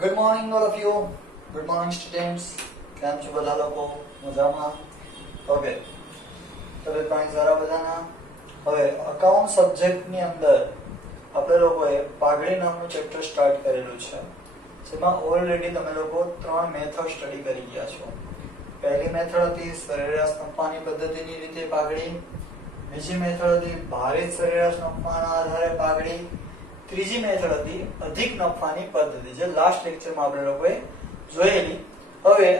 Good morning all of you. Good morning students. કેમ છો બધા લોકો? મજામાં? ઓકે, તબિયત પાણી સારા બધાના? હવે અકાઉન્ટ સબ્જેક્ટની અંદર આપણે લોકોએ પાઘડી નામનું ચેપ્ટર સ્ટાર્ટ કરેલું છે, જેમાં ઓલરેડી તમે લોકો 3 મેથડ સ્ટડી કરી ગયા છો. પહેલી મેથડ હતી સરેરાશ નફાની પદ્ધતિની રીતે પાઘડી, બીજી મેથડ હતી ભારિત સરેરાશ નફાના આધારે પાઘડી, ત્રીજી મેથડ હતી અધિક નફાની પદ્ધતિ, જે લાસ્ટ લેક્ચરમાં આપણે લોકોએ જોયેલી. હવે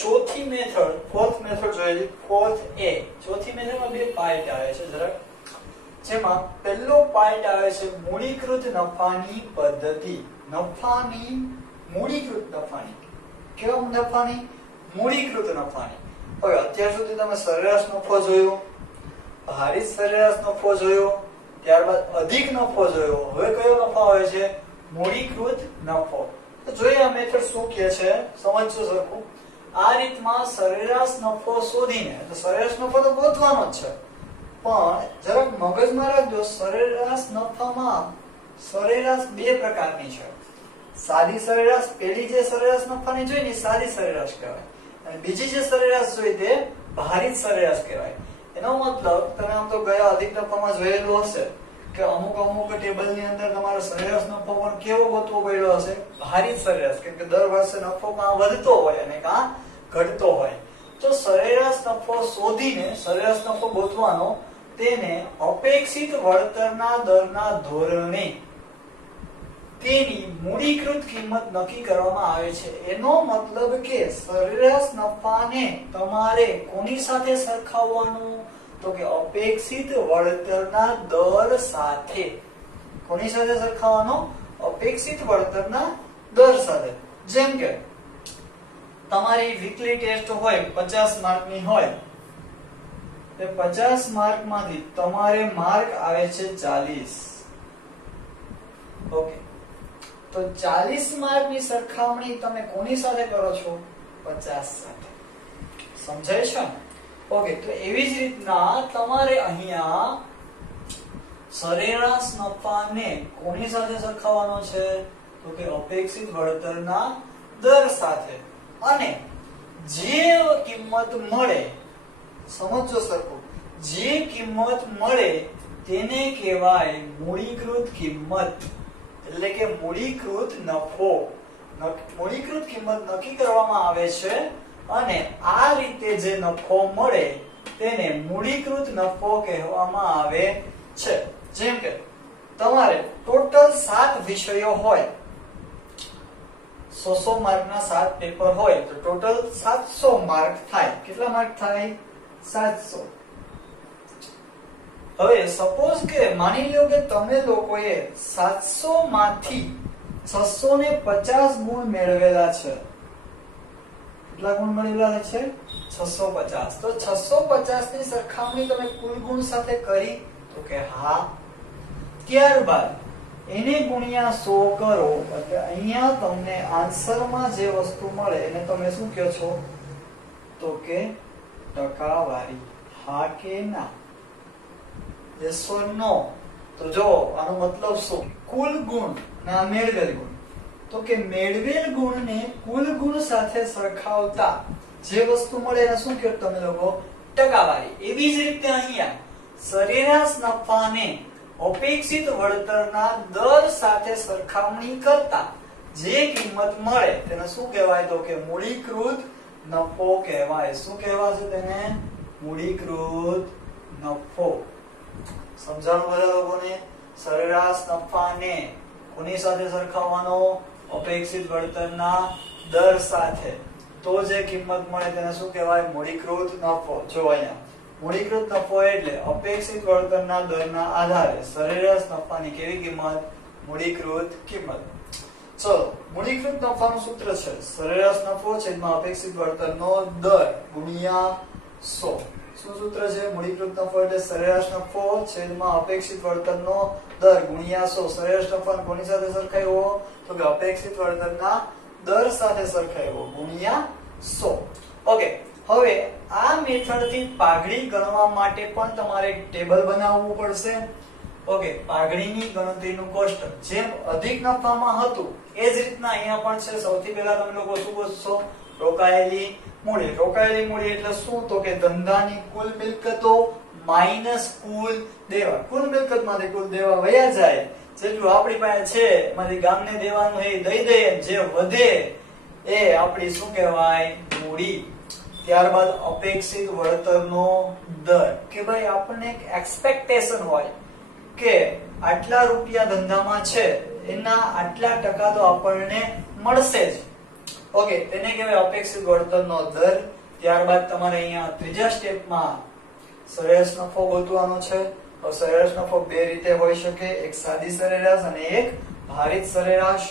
ચોથી મેથડ, ફોર્થ મેથડ જોયેલી, ફોર્થ એ. ચોથી મેથડમાં બે પાર્ટ આવે છે જરાક, જેમાં પહેલો પાર્ટ આવે છે મૂડીકૃત નફાની પદ્ધતિ. નફાની મૂડીકૃત નફાની, કેવા નફાની? મૂડીકૃત નફાની. હવે અત્યાર સુધી તમે સરેરાશ નફો જોયો, ભારિત સરેરાશ નફો જોયો, ત્યારબાદ અધિક નફો જોયો. હવે કયો નફો આવે છે? મૂડીકૃત નફો. તો જોઈએ આ મેથડ શું કહે છે, સમજજો સરખું. આ રીતમાં સરેરાશ નફો શોધીને, તો સરેરાશ નફો તો ગોતવાનો જ છે, પણ જરાક મગજમાં રાખજો, સરેરાશ નફામાં સરેરાશ બે પ્રકારની છે. સાદી સરેરાશ, પેલી જે સરેરાશ નફાની જોઈ ને સાદી સરેરાશ કહેવાય, અને બીજી જે સરેરાશ જોઈ તે ભારિત સરેરાશ કહેવાય. એનો મતલબ તમે આમ તો ગયા અધિક નફામાં જોયેલું હશે કે અમુક ટેબલની અંદર તમારે સરેરાશ નફો પણ કેવો ગોતવો પડ્યો હશે? ભારિત સરેરાશ, કેમ કે દર વર્ષે નફો કાં વધતો હોય અને કાં ઘટતો હોય. તો સરેરાશ નફો શોધીને સરેરાશ નફો ગોતવાનો, તેને અપેક્ષિત વળતરના દરના ધોરણે તેની મૂડીકૃત કિંમત નક્કી કરવામાં આવે છે. એનો મતલબ કે સરેરાશ નફાને તમારે કોની સાથે સરખાવવાનું? તો કે અપેક્ષિત વળતરના દર સાથે. કોની સાથે સરખાવવાનો? અપેક્ષિત વળતરના દર સાથે. જેમ કે તમારી વીકલી ટેસ્ટ હોય, 50 માર્કની હોય, તે 50 માર્કમાંથી તમારે માર્ક આવે છે 40. ઓકે, તો 40 માર્કની સરખામણી તમે કોની સાથે કરો છો? 50 સાથે. સમજાય છે? ઓકે, તો એવી જ રીતના તમારે અહીંયા સરેરાશ નફાને કોની સાથે સરખાવવાનો છે? તો કે અપેક્ષિત વળતરના દર સાથે. અને જે કિંમત મળે, સમજો સરખું, જે કિંમત મળે તેને કહેવાય મૂડીકૃત કિંમત, એટલે કે મૂડીકૃત નફો. મૂડીકૃત કિંમત નક્કી કરવામાં આવે છે, અને આ રીતે જે નફો મળે તેને મૂડીકૃત નફો કહેવામાં આવે છે. જેમ કે તમારે ટોટલ 7 વિષયો હોય, 100 માર્કના 7 પેપર હોય, તો ટોટલ 700 માર્ક થાય. કેટલા માર્ક થાય? 700. હવે સપોઝ કે માની લ્યો કે તમે લોકોએ 700 માંથી 650 ગુણ મેળવેલા છે. કેટલા ગુણ મેળવેલા છે? 650. તો 650 ની સરખામણી તમે કુલ ગુણ સાથે કરી? તો કે હા. ત્યારબાદ એને ગુણ્યા 100 કરો, એટલે અહીંયા તમને આન્સરમાં જે વસ્તુ મળે એને તમે શું કહો છો? તો કે ટકાવારી. હા કે ના? yes or no? તો જો આનો મતલબ શું? કુલ ગુણ ના મેળવેલ ગુણ. તો કે મેળવેલ ગુણને કુલ ગુણ સાથે સરખાવતા જે વસ્તુ મળે એને શું કહો તમે લોકો? ટકાવારી. એવી જ રીતે અહીંયા સરેરાશ નફાને અપેક્ષિત વળતરના દર સાથે સરખામણી કરતા જે કિંમત મળે તેને શું કહેવાય? તો કે મૂડીકૃત નફો કહેવાય. શું કહેવાશે તેને? મૂડીકૃત નફો. સમજાણું બધા લોકોને? સરેરાશ નફાને કોની સાથે સરખાવવાનો? અપેક્ષિત વળતરના દર સાથે. તો જે કિંમત મળે તેને શું કહેવાય? મૂડીકૃત નફો. જો અહીંયા મૂડીકૃત નફો એટલે અપેક્ષિત વળતરના દરના આધારે સરેરાશ નફાની કેવી કિંમત? મૂડીકૃત કિંમત. ચલો, મૂડીકૃત નફાનું સૂત્ર છે સરેરાશ નફો છેદમાં અપેક્ષિત વળતરનો દર ગુણ્યા 100. શું સૂત્ર છે? મૂડીકૃત નફો એટલે સરેરાશ નફો છેદમાં અપેક્ષિત વળતરનો દર ગુણ્યા 100. સરેરાશ નફાને કોની સાથે સરખાવ્યો? તો કે અપેક્ષિત વળતરના દર સાથે સરખાવ્યો, ગુણ્યા 100. ઓકે, હવે આ મેથડથી પાઘડી ગણવા માટે પણ તમારે એક ટેબલ બનાવવું પડશે. ઓકે, પાઘડીની ગણતરીનું કોષ્ટક જેમ અધિક નફામાં હતું એ જ રીતના અહીંયા પણ છે. સૌથી પહેલા તમે લોકો શું પૂછશો? રોકાયેલી મૂડી. રોકાયેલી મૂડી એટલે શું? તો કે ધંધાની કુલ મિલકતો માઈનસ કુલ દેવા. કુલ મિલકતમાંથી કુલ દેવા વયા જાય, જેટલું આપણી પાસે છે એમાંથી ગામને દેવાનું એ દઈ દઈએ, જે વધે એ આપણી શું કહેવાય? મૂડી. ત્યારબાદ અપેક્ષિત વળતરનો દર, કે ભાઈ આપણને એક એક્સપેક્ટેશન હોય કે આટલા રૂપિયા ધંધામાં છે એના આટલા ટકા તો આપણને મળશે જ. ઓકે, તેને કહેવાય અપેક્ષિત વળતરનો દર. ત્યારબાદ તમારે અહીંયા ત્રીજા સ્ટેપમાં સરેરાશ નફો ગોતવાનો છે. તો સરેરાશ નફો બે રીતે હોઈ શકે, એક સાદી સરેરાશ અને એક ભારિત સરેરાશ.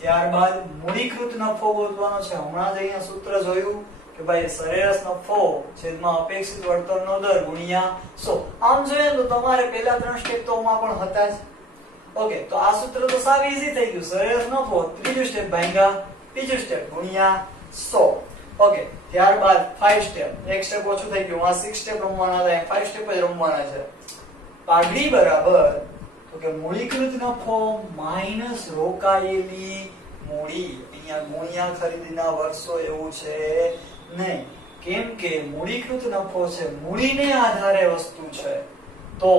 ત્યારબાદ મૂડીકૃત નફો ગોતવાનો છે. હમણાં જ અહીંયા સૂત્ર જોયું કે ભાઈ સરેરાશ નફો છેદમાં અપેક્ષિત વળતરનો દર ગુણ્યા 100. આમ જોઈએ તો તમારે પહેલા ત્રણ સ્ટેપ તો આમાં પણ હતા જ. ઓકે, તો આ સૂત્ર તો સાવ ઈઝી થઈ ગયું. સરેરાશ નફો ત્રીજું સ્ટેપ ભાગ્યા બીજું સ્ટેપ ગુણ્યા 100. ઓકે, ત્યારબાદ 5 સ્ટેપ, એક સ્ટેપ ઓછું થઈ ગયું. આ 6 સ્ટેપ રમવાના હતા, 5 સ્ટેપ જ રમવાના છે. પાઘડી બરાબર તો કે મૂડીકૃત નફો માઈનસ રોકાયેલી મૂડી. અહીંયા ગુણ્યા ખરીદીના વર્ષો એવું છે નહીં, કેમ કે મૂડીકૃત નફો છે, મૂડીને આધારે વસ્તુ છે. તો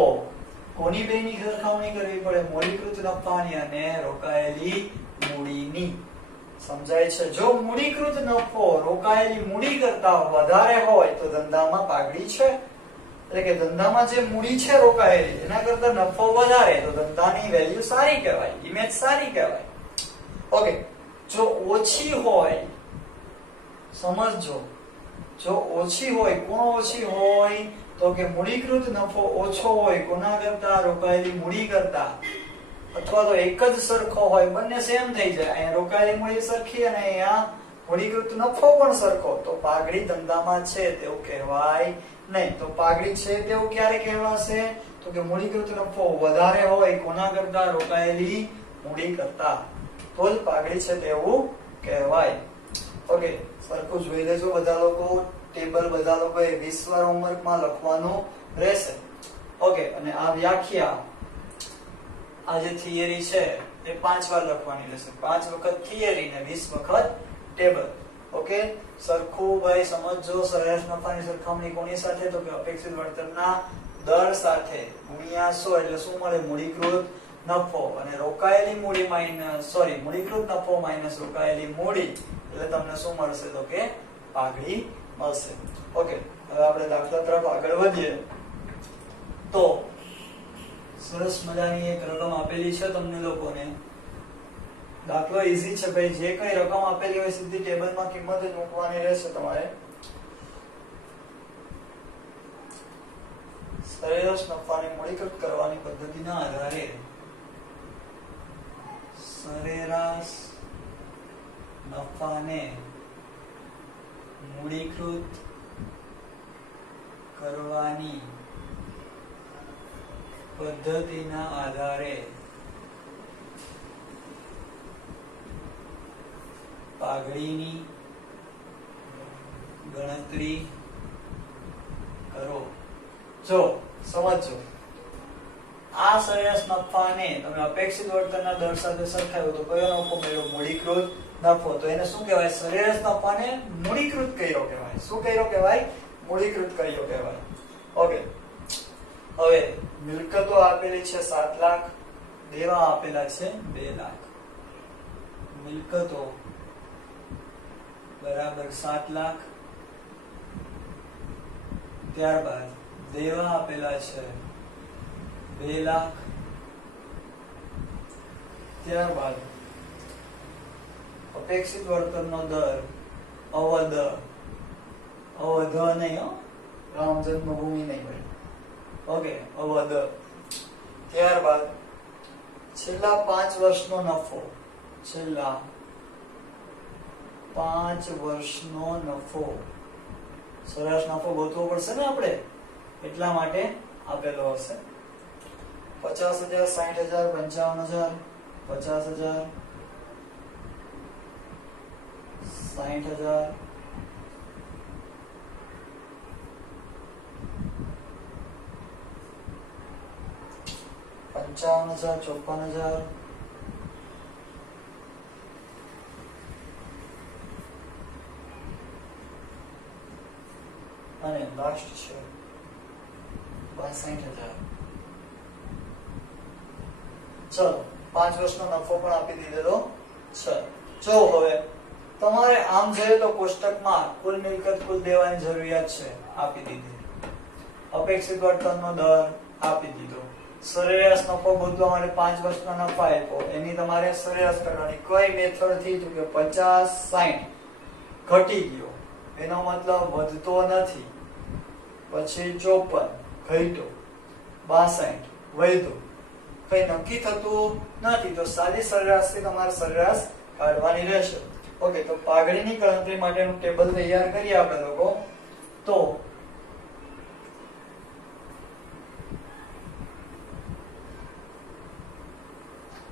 કોની બેની સરખામણી કરવી પડે? મૂડીકૃત નફાની અને રોકાયેલી મૂડીની. સમજાય છે? જો મૂડીકૃત નફો રોકાયેલી મૂડી કરતા વધારે હોય તો ધંધામાં પાઘડી છે. એટલે કે ધંધામાં જે મૂડી છે રોકાયેલી એના કરતા નફો વધારે તો ધંધાની વેલ્યુ સારી કહેવાય, ઇમેજ સારી કહેવાય. ઓકે, જો ઓછી હોય, સમજજો, જો ઓછી હોય, કોણ ઓછી હોય? તો કે મૂડીકૃત નફો ઓછો હોય કોના કરતા? રોકાયેલી મૂડી કરતા. અથવા તો એક જ સરખો હોય, બંને સેમ થઈ જાય. અહીંયા રોકાયેલી મૂડી સરખી અને અહીંયા મૂડીકૃત નફો પણ સરખો, તો પાઘડી ધંધામાં છે તેવું કહેવાય નહીં. તો પાઘડી છે તેવું ક્યારે કહેવાશે? તો કે મૂડીકૃત નફો વધારે હોય કોના કરતા? રોકાયેલી મૂડી કરતા, તો જ પાઘડી છે તેવું કહેવાય. ઓકે, સરખું જોઈ લેજો બધા લોકો. ટેબલ બધા લોકોએ 20 વાર હોમવર્કમાં લખવાનું રહેશે. ઓકે, અને આ વ્યાખ્યા, આ જે થિયરી છે એ 5 વાર લખવાની રહેશે. 5 વખત થિયરી ને 20 વખત ટેબલ. ઓકે, સરખું ભાઈ સમજજો. સરેરાશ નફાની સરખામણી કોની સાથે? તો કે અપેક્ષિત વળતરના દર સાથે ગુણ્યા 100 એટલે શું મળે? મૂડીકૃત નફો. અને રોકાયેલી મૂડી માઈનસ મૂડીકૃત નફો માઈનસ રોકાયેલી મૂડી એટલે તમને શું મળશે? તો કે પાઘડી મળશે. ઓકે, હવે આપણે દાખલા તરફ આગળ વધીએ. તો સરસ મજાની એક રકમ આપેલી છે તમને લોકોને. દાખલો ઈઝી છે ભાઈ. જે કઈ રકમ આપેલી હોય સીધી ટેબલમાં કિંમત જ મૂકવાની રહેશે તમારે. સરેરાશ નફાને મૂડીકૃત કરવાની પદ્ધતિના આધારે સરેરાશ નફાને મૂડીકૃત કરવાની પદ્ધતિના આધારે પાઘડીની ગણતરી કરો. જો સમજો, આ સરેરાશ નફાને તમે અપેક્ષિત વળતરના દર સાથે સરખાવ્યો તો કયો નફો મળ્યો? મૂડીકૃત નફો. તો એને શું કહેવાય? સરેરાશ નફાને મૂડીકૃત કર્યો કહેવાય. શું કર્યો કહેવાય? મૂડીકૃત કર્યો કહેવાય. ઓકે, હવે મિલકતો આપેલી છે 7 લાખ, દેવા આપેલા છે 2 લાખ. મિલકતો બરાબર 7 લાખ. ત્યારબાદ દેવા આપેલા છે 2 લાખ. ત્યારબાદ અપેક્ષિત વળતરનો દર અવધ નહીં, રામ જન્મભૂમિ નહીં ભાઈ. ઓકે, અવધ. ત્યારબાદ છેલ્લા 5 વર્ષનો નફો, છેલ્લા 5 વર્ષનો નફો. સરેરાશ નફો ગોતવો પડશે ને આપણે, એટલા માટે આપેલો હશે. 50,000, 60,000, 55,000, 50,000, 60,000, 50,000, 55,000, 54,000, અને લાસ્ટ છે 62,000. ચલો 5 વર્ષનો નફો પણ આપી દીધેલો છે. જો હવે તમારે આમ જોઈએ તો કોષ્ટકમાં કુલ મિલકત કુલ દેવાની જરૂરિયાત છે આપી દીધી, અપેક્ષિત વળતરનો દર આપી દીધો, સરેરાશ નફો ગોતવા માટે 5 વર્ષનો નફો આપ્યો, એની તમારે સરેરાશ કરવાની. કઈ મેથડ થી? તો કે 50 60 ઘટી ગયો એનો મતલબ વધતો નથી, પછી 54 ઘટ્યો, 62 વધ્યો, કઈ નક્કી થતું નથી, તો સાદી સરેરાશ થી તમારે સરેરાશ કાઢવાની રહેશે. ઓકે, તો પાઘડીની ગણતરી માટેનું ટેબલ તૈયાર કરીએ આપણે લોકો. તો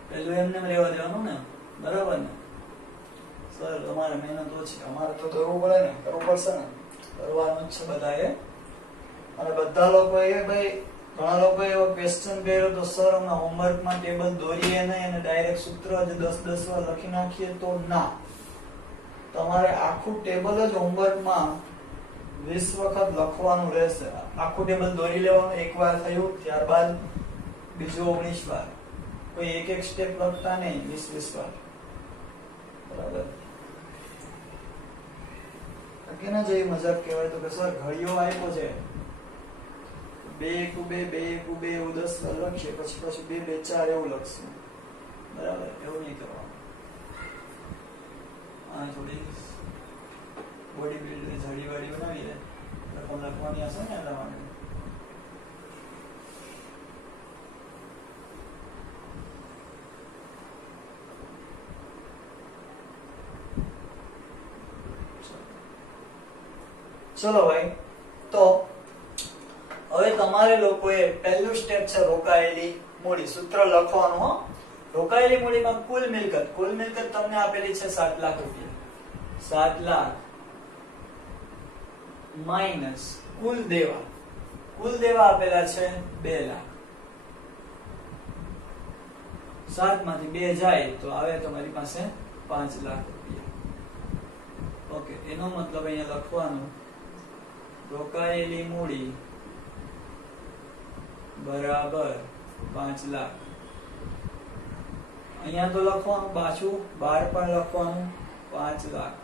પેલું એમને રહેવા દેવાનું ને, બરાબર ને સર? તમારે મહેનત ઓછી, અમારે તો કરવું પડે ને, કરવું પડશે ને, કરવાનું જ છે બધાએ. અને બધા લોકોએ ભાઈ, ઘણા લોકોએ એવો ક્વેશ્ચન કર્યો તો સર અમે હોમવર્કમાં ટેબલ દોરીએ નહીં અને ડાયરેક્ટ સૂત્ર જ 10 વાર લખી નાખીએ, તો ના, તમારે આખું ટેબલ જ હોમવર્કમાં 20 વખત લખવાનું રહેશે. આખું ટેબલ દોરી લેવાનું, એકવાર થયું ત્યારબાદ બીજું 19 વાર, કોઈ એક સ્ટેપ લખતા નહીં 20 વાર, બરાબર? કે ના જેવી મજાક કહેવાય તો કે સર ઘડીઓ આપ્યો છે 2 × 2 2 × 2 એવું 10 વાર લખીએ, પછી 2 2 4 એવું લખશું, બરાબર? એવું નહીં કરવાનું. આ થોડી બોડી બિલ્ડની જડી વાળી બનાવી દે, રકમ લખવાની હશે ને એટલા માટે. ચલો ભાઈ, તો હવે તમારે લોકોએ પહેલું સ્ટેપ છે રોકાયેલી મૂડી. સૂત્ર લખવાનું હો. રોકાયેલી મૂડીમાં કુલ મિલકત તમને આપેલી છે 7 લાખ રૂપિયા. 7 લાખ માઈનસ કુલ દેવા આપેલા છે 2 લાખ. 7 માંથી 2 જાય તો આવે તમારી પાસે 5 લાખ રૂપિયા. ઓકે, એનો મતલબ અહીંયા લખવાનું રોકાયેલી મૂડી બરાબર 5 લાખ. અહીંયા તો લખવાનું પાછું 12 પણ લખવાનું 5 લાખ.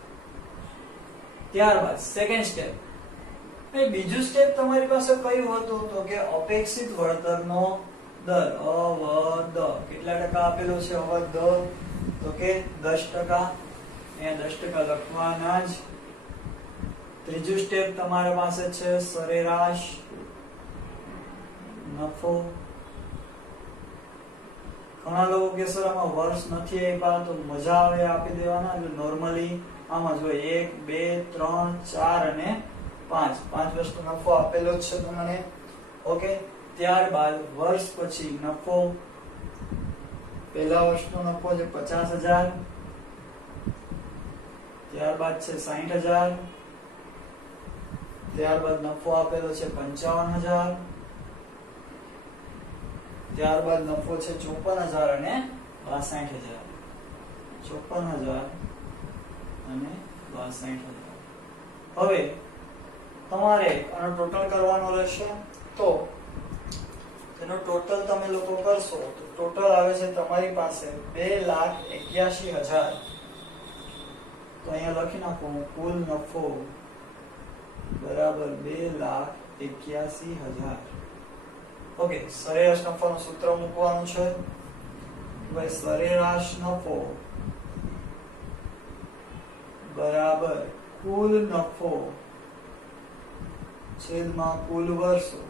ત્યારબાદ સેકન્ડ સ્ટેપ. બીજું સ્ટેપ તમારી પાસે કયું હતું? તો કે અપેક્ષિત વળતરનો દર, અવધ. કેટલા ટકા આપેલો છે અવધ? તો કે 10%. અહીંયા 10% લખવાના જ. ત્રીજું સ્ટેપ તમારી પાસે છે સરેરાશ નફો. ઘણા લોકો કે સર આમાં વર્ષ નથી આપ્યા, તો મજા આવે આપી દેવાના. એટલે નોર્મલી આમાં જો 1 2 3 4 અને 5 વર્ષનો નફો આપેલો જ છે તમને. ઓકે, ત્યારબાદ વર્ષ પછી નફો. પહેલા વર્ષનો નફો છે 50,000, ત્યારબાદ છે 60,000, ત્યારબાદ નફો આપેલો છે 55,000, ત્યારબાદ નફો છે 54,000 અને 62,000. 54,000 અને 62,000. હવે તમારે આનો ટોટલ કરવાનો રહેશે. તો તેનો ટોટલ તમે લોકો કરશો તો ટોટલ આવે છે તમારી પાસે 2,81,000. તો અહીંયા લખી નાખો કુલ નફો બરાબર 2,81,000. ઓકે, સરેરાશ નફાનું સૂત્ર મૂકવાનું છે. ભાઈ સરેરાશ નફો બરાબર કુલ નફો છેદમાં કુલ વર્ષો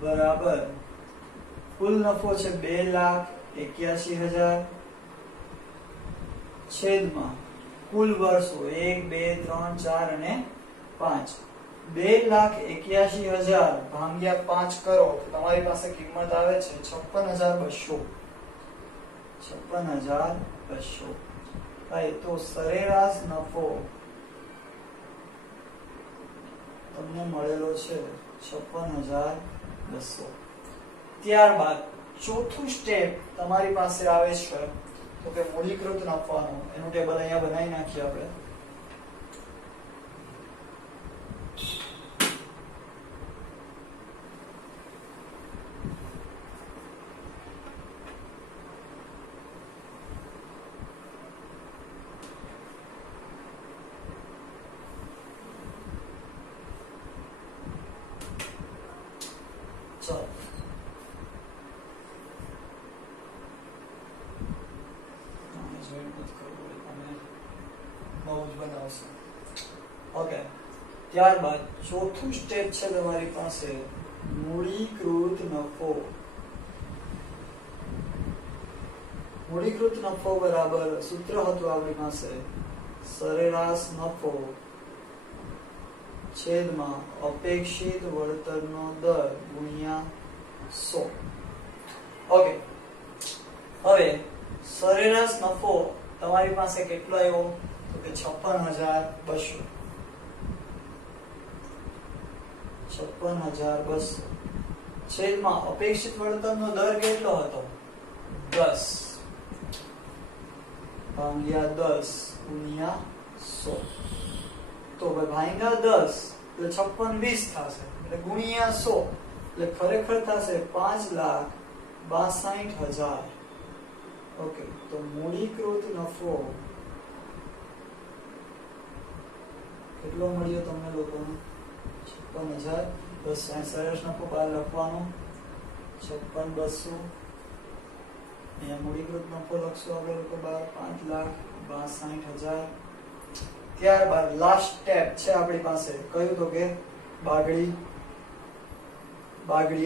બરાબર કુલ નફો છે 2,81,000 છેદમાં કુલ વર્ષો 1 2 3 4 અને 5. 2,81,000 ભાગ્યા 5 કરો તો તમારી પાસે કિંમત આવે છે 56,200. 56,200. ભાઈ તો સરેરાશ નફો તમને મળેલો છે 56,200. 200. ત્યારબાદ ચોથું સ્ટેપ તમારી પાસે આવે છે તો કે મૂડીકૃત નફાનું. એનું ટેબલ અહીંયા બનાવી નાખીએ આપણે. ઓકે, ત્યારબાદ ચોથું સ્ટેપ છે તમારી પાસે મૂડીકૃત નફો. મૂડીકૃત નફો બરાબર સૂત્ર હતું આપણી પાસે સરેરાશ નફો છેદમાં અપેક્ષિત વળતરનો દર ગુણ્યા 100. ઓકે, હવે સરેરાશ નફો તમારી પાસે કેટલો આવ્યો તો કે 56,200. 56,200 છેદમાં અપેક્ષિત વળતરનો દર કેટલો હતો 10 ભાગ્યા 10 ગુણ્યા 100. તો ભાગ્યા 10 એટલે 56,20 થશે એટલે ગુણ્યા 100 એટલે ખરેખર થશે 5,62,000. ઓકે, તો મૂડીકૃત નફો કેટલો મળ્યો તમને લોકોને 56,000. બસ સરેરાશ નફો બહાર લખવાનો 56,200. અહીંયા મૂડીકૃત નફો લખશું આપણે લોકો બહાર 5,62,000. ત્યારબાદ લાસ્ટ સ્ટેપ છે આપણી પાસે કયું તો કે બાગડી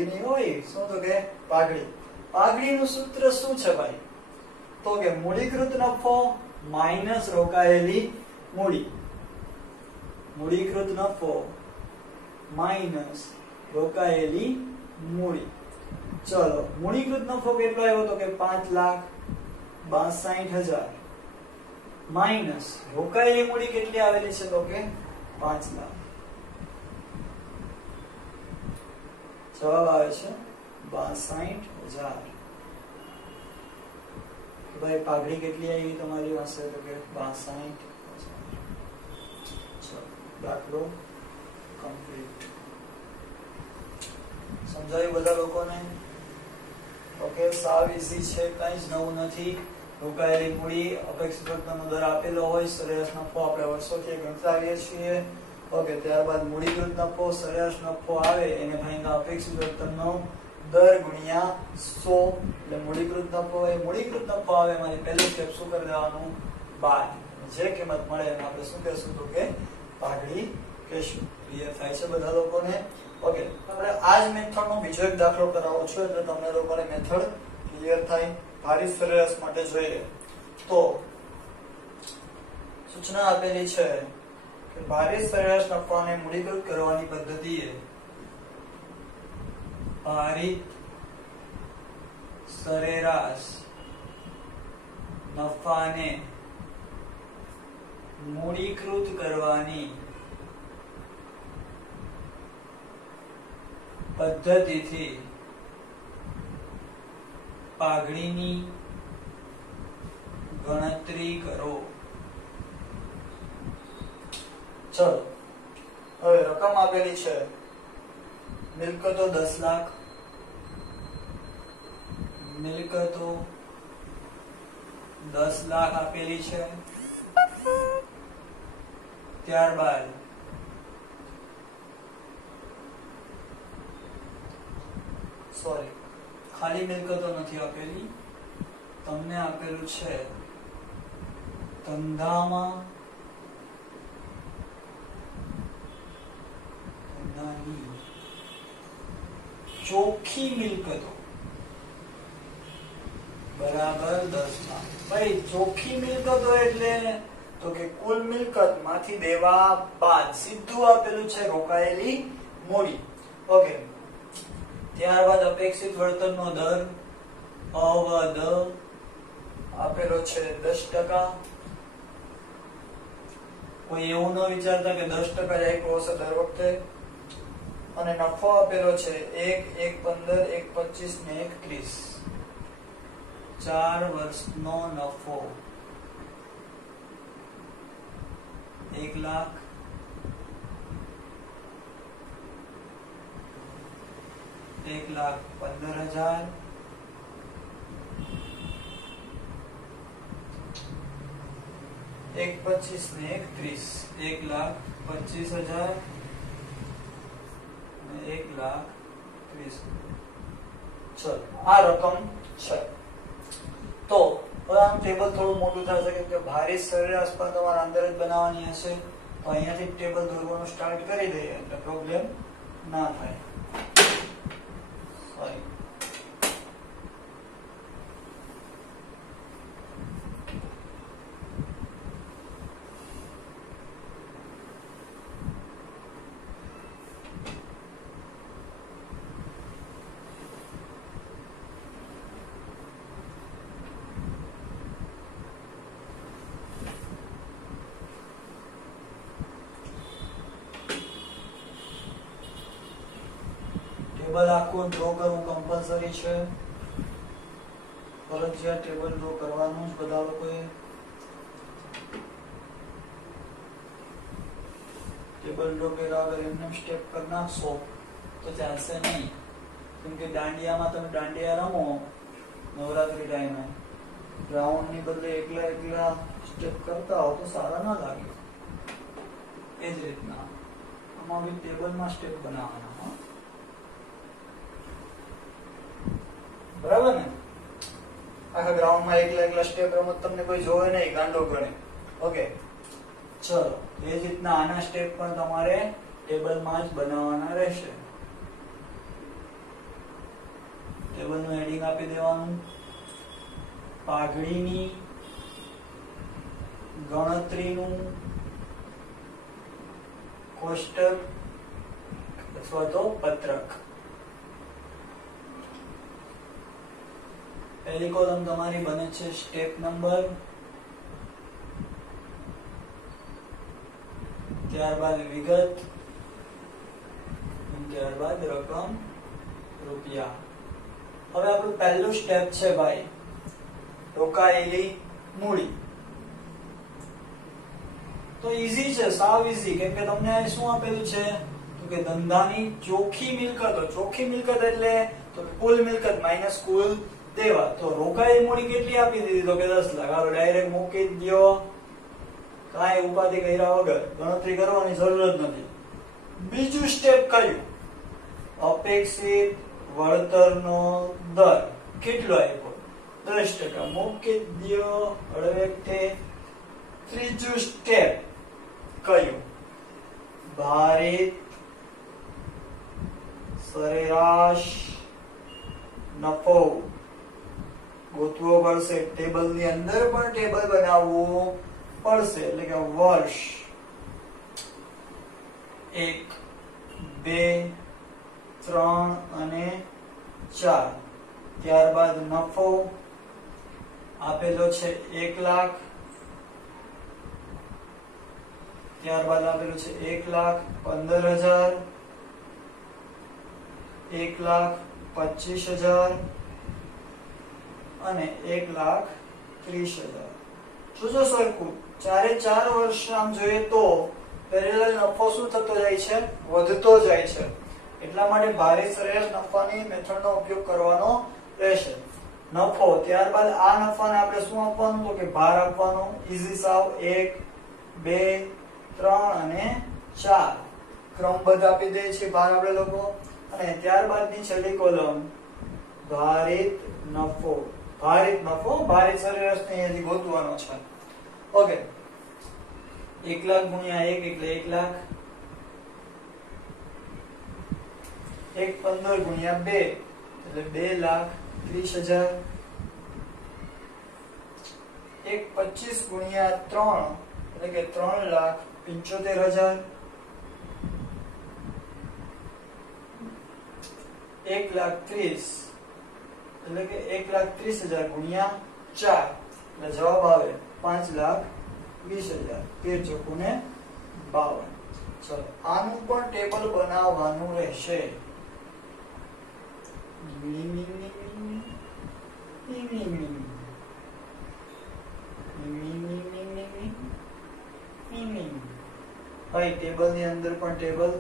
નહીં હોય શું તો કે બાગડીનું સૂત્ર શું છે ભાઈ તો કે મૂડીકૃત નફો માઈનસ રોકાયેલી મૂડી. મૂડીકૃત નફો માઈનસ રોકાયેલી મૂડી. ચલો, મૂડીકૃત નફો કેટલો આવ્યો તો કે 5,62,000 માઈનસ રોકાયેલી મૂડી કેટલી આવેલી છે તો કે 5 લાખ. જવાબ આવે છે 62,000. ભાઈ પાઘડી કેટલી આવી તમારી પાસે તો કે 62,000. દાખલો કમ્પ્લીટ. સમજાયું બધા લોકોને? ઓકે, સાવ ઈઝી છે, કઈ જ નવું નથી. રોકાયેલી મૂડી અપેક્ષિત વળતરનો દર આપેલો હોય, સરેરાશ નફો આપણે વર્ષોથી ગણતા આવીએ છીએ. ઓકે, ત્યારબાદ મૂડીકૃત નફો સરેરાશ નફો આવે એને ભાગ્યા અપેક્ષિત વળતરનો દર ગુણ્યા 100 એટલે મૂડીકૃત નફો. એ મૂડીકૃત નફો આવે મારી પહેલું સ્ટેપ શું કરી દેવાનું 12. જે કિંમત મળે એને આપણે શું કહેશું તો કે પાઘડી કહેશું. ક્લિયર થાય છે બધા લોકોને? ઓકે, આપણે આ જ મેથડનો બીજો એક દાખલો કરાવો છું એટલે તમને લોકોને મેથડ ક્લિયર થાય. ભારિત સરેરાશ માટે જોઈએ તો સૂચના આપેલી છે કે ભારિત સરેરાશ નફાને મૂડીકૃત કરવાની પદ્ધતિએ ભારિત સરેરાશ નફાને મૂડીકૃત કરવાની પદ્ધતિથી પાઘડીની ગણતરી કરો. ચલો, હવે રકમ આપેલી છે મિલકતો 10 લાખ. મિલકતો 10 લાખ આપેલી છે. ત્યારબાદ સોરી, ખાલી મિલકતો નથી આપેલી, તમને આપેલું છે ધંધામાં ચોખ્ખી મિલકતો બરાબર 10 લાખ. ભાઈ ચોખ્ખી મિલકતો એટલે તો કે કુલ મિલકત માંથી દેવા બાદ સીધું આપેલું છે રોકાયેલી મૂડી. ઓકે, ત્યારબાદ અપેક્ષિત વળતરનો દર અવદ આપેલો છે 10%. કોઈ એવું ન વિચારતા કે 10% જ આપ્યો હશે દર વખતે. અને નફો આપેલો છે 1, 1, 15, 1, 25 ને 1, 30. 4 વર્ષનો નફો 1 લાખ, 1,15,000, 1,25 ને 1,30, 1,25,000 અને 1,30,000. ચલો આ રકમ છે. તો હવે આમ ટેબલ થોડું મોટું થશે કેમ કે ભારિત સરેરાશ પણ તમારે અંદર જ બનાવવાની હશે, તો અહીંયાથી ટેબલ દોરવાનું સ્ટાર્ટ કરી દઈએ એટલે પ્રોબ્લેમ ના થાય. સોરી. ટેબલ આખું ડ્રો કરવું કમ્પલસરી છે, ફરજિયાત ટેબલ ડ્રો કરવાનું જ બધા લોકોએ. ટેબલ ડ્રો કર્યા વગર એમને સ્ટેપ કરી નાખશો તો ચાલશે નહીં, કેમ કે દાંડિયામાં તમે દાંડિયા રમો નવરાત્રી ટાઈમે, રાઉન્ડ ની બદલે એકલા એકલા સ્ટેપ કરતા હો તો સારા ના લાગે. એ જ રીતના આમાં બી ટેબલમાં સ્ટેપ બનાવવાના. બરાબર ને? આખા ગ્રાઉન્ડમાં એકલા એકલા સ્ટેપ રમત તમને કોઈ જોવે નહીં, ગાંડો ગણે. ઓકે, ચલો એ જ રીતના આના સ્ટેપ પણ તમારે ટેબલમાં જ બનાવવાના રહેશે. ટેબલનું હેડિંગ આપી દેવાનું. પાઘડીની ગણતરીનું કોષ્ટક અથવા તો પત્રક. પહેલી કોલમ તમારી બને છે સ્ટેપ નંબર, ત્યારબાદ વિગત, ત્યારબાદ રકમ રૂપિયા. હવે આપણું પહેલું સ્ટેપ છે ભાઈ રોકાયેલી મૂડી. તો ઈઝી છે, સાવ ઈઝી, કેમ કે તમને શું આપેલું છે તો કે ધંધાની ચોખ્ખી મિલકતો. ચોખ્ખી મિલકત એટલે તો કુલ મિલકત માઈનસ કુલ દેવા. તો રોકાયેલી મૂડી કેટલી આપી દીધી તો કે 10 લાખ. હાલો ડાયરેક્ટ મૂકી દો, કાંઈ ઉપાધિ કર્યા વગર, ગણતરી કરવાની જરૂર જ નથી. બીજું સ્ટેપ કયું? અપેક્ષિત વળતરનો દર કેટલો આપ્યો? 10%. મૂકી દો હળવેકથી. ત્રીજું સ્ટેપ કયું? ભારિત સરેરાશ નફો ગોતવો પડશે. ટેબલ ની અંદર પણ ટેબલ બનાવવું પડશે, એટલે કે વર્ષ 1, 2, 3 અને 4. ત્યારબાદ નફો આપેલો છે 1 લાખ, ત્યારબાદ આપેલું છે 1,15,000, 1,25,000 અને 1,30,000. જો સરખું 4 વર્ષ આમ જોઈએ તો પેરેલલ નફો શું થતો જાય છે? વધતો જાય છે. એટલા માટે ભારિત સરેરાશ નફાની મેથડનો ઉપયોગ કરવાનો રહેશે. નફો, ત્યારબાદ આ નફાને આપણે શું આપવાનું તો કે ભાર આપવાનો. ઈઝી સાવ. 1, 2, 3 અને 4 ક્રમબદ્ધ આપી દે છે ભાર આપણે લોકો. અને ત્યારબાદની છેલ્લી કોલમ ભારિત નફો. ભારિત નફો, ભારિત સરેરાશ ને અહીંયાથી ગોતવાનો છે. ઓકે, 1 લાખ ગુણ્યા 1 એટલે 1 લાખ. 1,15 ગુણ્યા 2 એટલે 2,30,000. 1,25 ગુણ્યા 3 એટલે કે 3,75,000. 1,30,000 એટલે કે 1,30,000 ગુણ્યા 4 એટલે જવાબ આવે 5,20,000. 13 ચોકુને 52. ચલો આનું પણ ટેબલ બનાવવાનું રહેશે. હવે ટેબલ ની અંદર પણ ટેબલ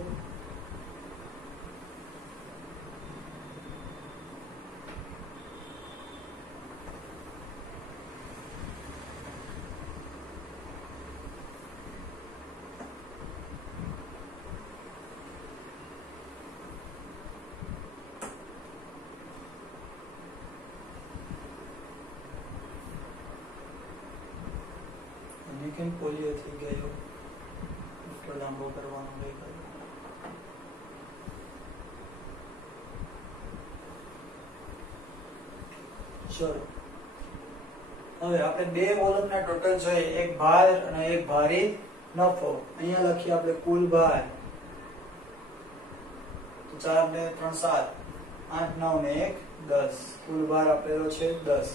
પોલિયો થઈ ગયો એટલો લાંબો કરવાનો રહી ગયો. ચલો હવે આપણે બે કોલમના ટોટલ જોઈએ, એક ભાર અને એક ભારિત નફો. અહીંયા લખીએ આપણે કુલ ભાર, તો 4 ને 3 7 8 9 ને 1 10. કુલ ભાર આપેલો છે 10.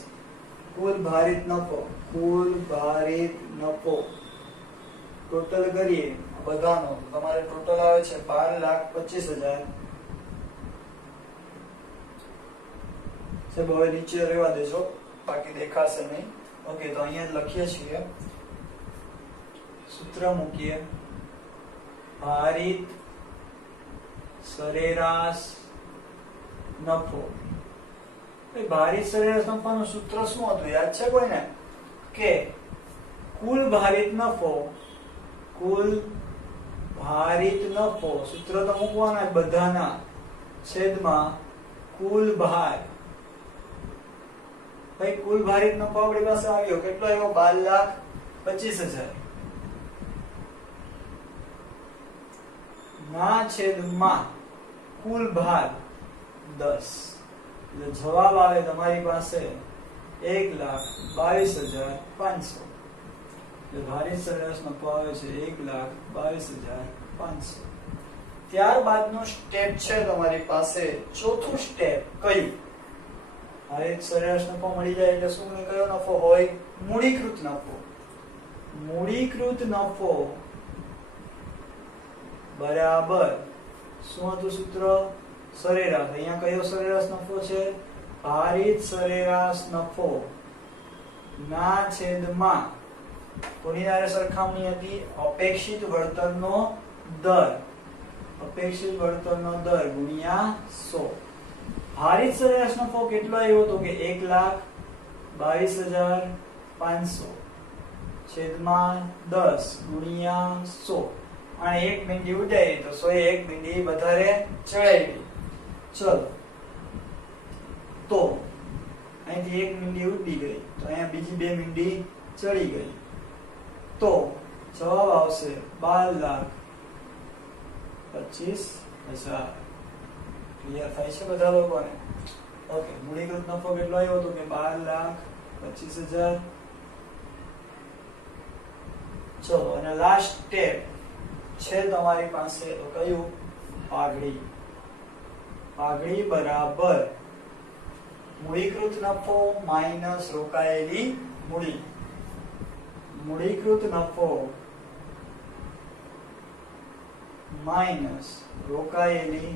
કુલ ભારિત નફો, કુલ ભારિત નફો ટોટલ કરીએ બધાનો, તમારે ટોટલ આવે છે 12,25,000. સાહેબ હવે નીચે રહેવા દેજો, બાકી દેખાશે નહીં. ઓકે, તો અહીંયા લખીએ છીએ, સૂત્ર મૂકીએ, ભારિત સરેરાશ નફો. ભારિત સરેરાશ નફાનું સૂત્ર શું હતું યાદ છે કોઈને? કે કુલ ભારિત નફો, કુલ ભારિત નફો, સૂત્ર તો મૂકવાના બધાના, છેદમાં કુલ ભાર. ભાઈ કુલ ભારિત નફો આપણી પાસે આવ્યો કેટલો આવ્યો? 12,25,000 ના છેદમાં કુલ ભાર 10. એટલે જવાબ આવે તમારી પાસે 1,22,500. એટલે ભારિત સરેરાશ નફો આવે છે 1,22,500. ત્યારબાદનું સ્ટેપ છે તમારી પાસે ચોથું સ્ટેપ. કયું? ભારિત સરેરાશ નફો મળી જાય એટલે શું કયો નફો હોય? મૂડીકૃત નફો. મૂડીકૃત નફો બરાબર શું હતું સૂત્ર? સરેરાશ. અહીંયા કયો સરેરાશ નફો છે? ભારિત સરેરાશ નફો ના છેદમાં કોની હારે સરખામણી હતી? અપેક્ષિત વળતરનો દર. અપેક્ષિત વળતરનો દર ગુણ્યા 100. ભારિત સરેરાશ નફો કેટલો આવ્યો તો કે 1,22,500 છેદમાં 10 ગુણ્યા 100. અને એક બિંદી ઉડાડી તો 100 એક બિંદી વધારે ચડાવી. ચલો તો અહીંથી એક બિંદી ઉડી ગઈ તો અહીંયા બીજી બે બિંદી ચડી ગઈ, તો જવાબ આવશે 12,25,000. ક્લિયર થાય છે બધા લોકોને? ઓકે, મૂડીકૃત નફો કેટલો આવ્યો તો કે 12,25,000. ચલો અને લાસ્ટ સ્ટેપ છે તમારી પાસે, તો કયું? પાઘડી. પાઘડી બરાબર મૂડીકૃત નફો માઈનસ રોકાયેલી મૂડી. મૂડીકૃત નફો માઈનસ રોકાયેલી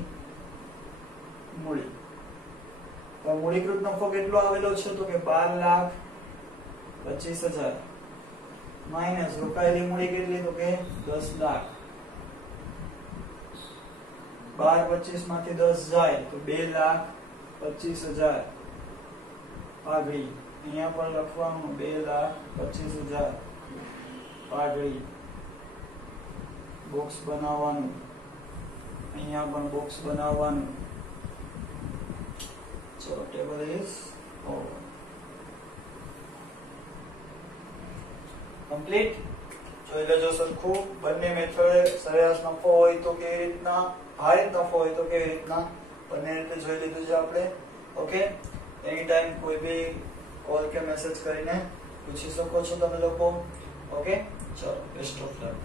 મૂડી. તો મૂડીકૃત નફો કેટલો આવેલો છે તો કે 12,25,000 માઈનસ રોકાયેલી મૂડી કેટલી તો કે 10 લાખ. 12,25 માંથી 10 જાય તો 2,25,000 પાઘડી. અહીંયા પણ લખવાનું 2,25,000 પાઘડી. બોક્સ બનાવવાનું, અહીંયા પણ બોક્સ બનાવવાનું. So table is over. Complete. જોઈ લેજો સરખું, બંને મેથડ સરેરાશ નફો હોય તો કેવી રીતના, ભારિત નફો હોય તો કેવી રીતના, બંને રીતે જોઈ લીધું છે આપણે. ઓકે, એની ટાઈમ કોઈ બી કોલ કે મેસેજ કરીને પૂછી શકો છો તમે લોકો. ઓકે, ચલો, બેસ્ટ ઓફ લક.